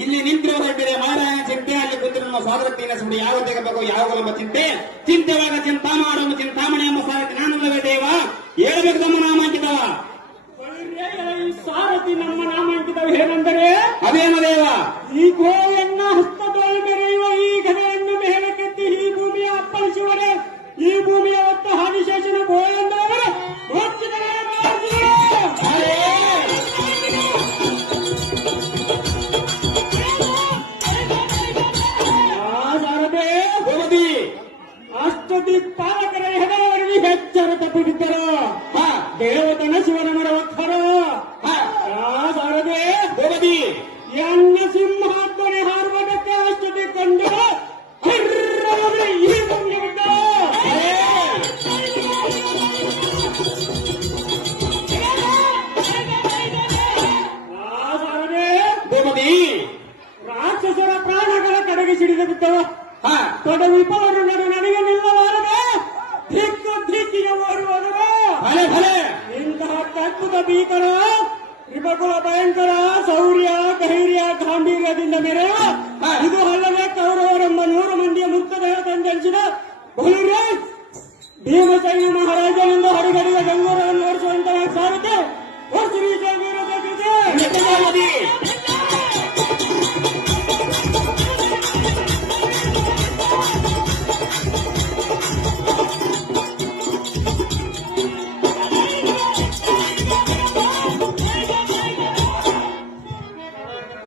ಇಲ್ಲಿ ನಿಂತಿರುವುದಕ್ಕೆ ಮಾರಾಯಣ ಚಿಂತೆ, ಅಲ್ಲಿ ಕೂತಿರುವ ನಮ್ಮ ಸ್ವಾತಂತ್ರ್ಯ ಸುಡಿ ಯಾವ ತೆಗಬೇಕು ಯಾವ ನಮ್ಮ ಚಿಂತೆ ಚಿಂತೆವಾಗ ಚಿಂತಾ ಮಾಡುವ ಚಿಂತಾಮಣಿ ಎಂಬ ಸಾರಥಿ ನಾನಲ್ಲವೇ ದೇವ ಹೇಳಬೇಕು ನಮ್ಮ ನಾಮಾಂಕಿತವ. ಸಾರಥಿ ನಮ್ಮ ನಾಮಾಂಕಿತವ ಏನೆಂದರೆ ಅದೇನ ದೇವ, ಈ ಗೋವೆನ್ನ ಹಸ್ತದಲ್ಲಿ ಮೆರೆಯುವ ಈ ಗದೆಯನ್ನು ಮೇಲಕ್ಕೆತ್ತಿ ಈ ಭೂಮಿಯ ಅಪ್ಪಳಿಸುವರೆ ಈ ಭೂಮಿಯ ಹೊತ್ತ ಆದಿಶೇಷನ ಗೋವೆಂದರೆ ಅಷ್ಟದಿಕ್ಪಾಲಕರ ಹೆದರವರಿಗೆ ಎಚ್ಚರ ತಪ್ಪಿದ್ದರು. ದೇವತನ ಶಿವನ ಮರವಕ್ಕರ ಸಾರದೆ ಗೋವದಿ ಎನ್ನ ಸಿಂಹಾತ್ಮನೆ ಹಾರುವುದಕ್ಕೆ ಅಷ್ಟದಿ ಕಂಡು ಈ ಭೂಮಿ ಬಿಟ್ಟ ಸಾರದೆ ಗೋವದಿ ರಾಕ್ಷಸರ ಪ್ರಾಣಗಳ ಕಡೆಗೆ ಸಿಡಿದು ಬಿಟ್ಟವ. ದೊಡ್ಡ ವಿಫಲರು ನಡು ನನಗೆ ನಿಲ್ಲಬಾರದೆ ದಿಕ್ಕಿಗೆ ಓಡುವವರು. ಭಲೆ ಭಲೆ ಇಂತಹ ಅದ್ಭುತ ಭೀಕರ ರಿಪಕುಲ ಭಯಂಕರ ಶೌರ್ಯ ಧೈರ್ಯ ಗಾಂಭೀರ್ಯದಿಂದ ಮೆರೆಯುವ ಇದು ಅಲ್ಲದೆ ಕೌರವರೆಂಬ 100 ಮಂದಿಯ ಮುಕ್ತದೇಹ ತಂದೆನಿಸಿದ ಭೀಮಸೈನ್ಯ ಮಹಾರಾಜನಿಂದ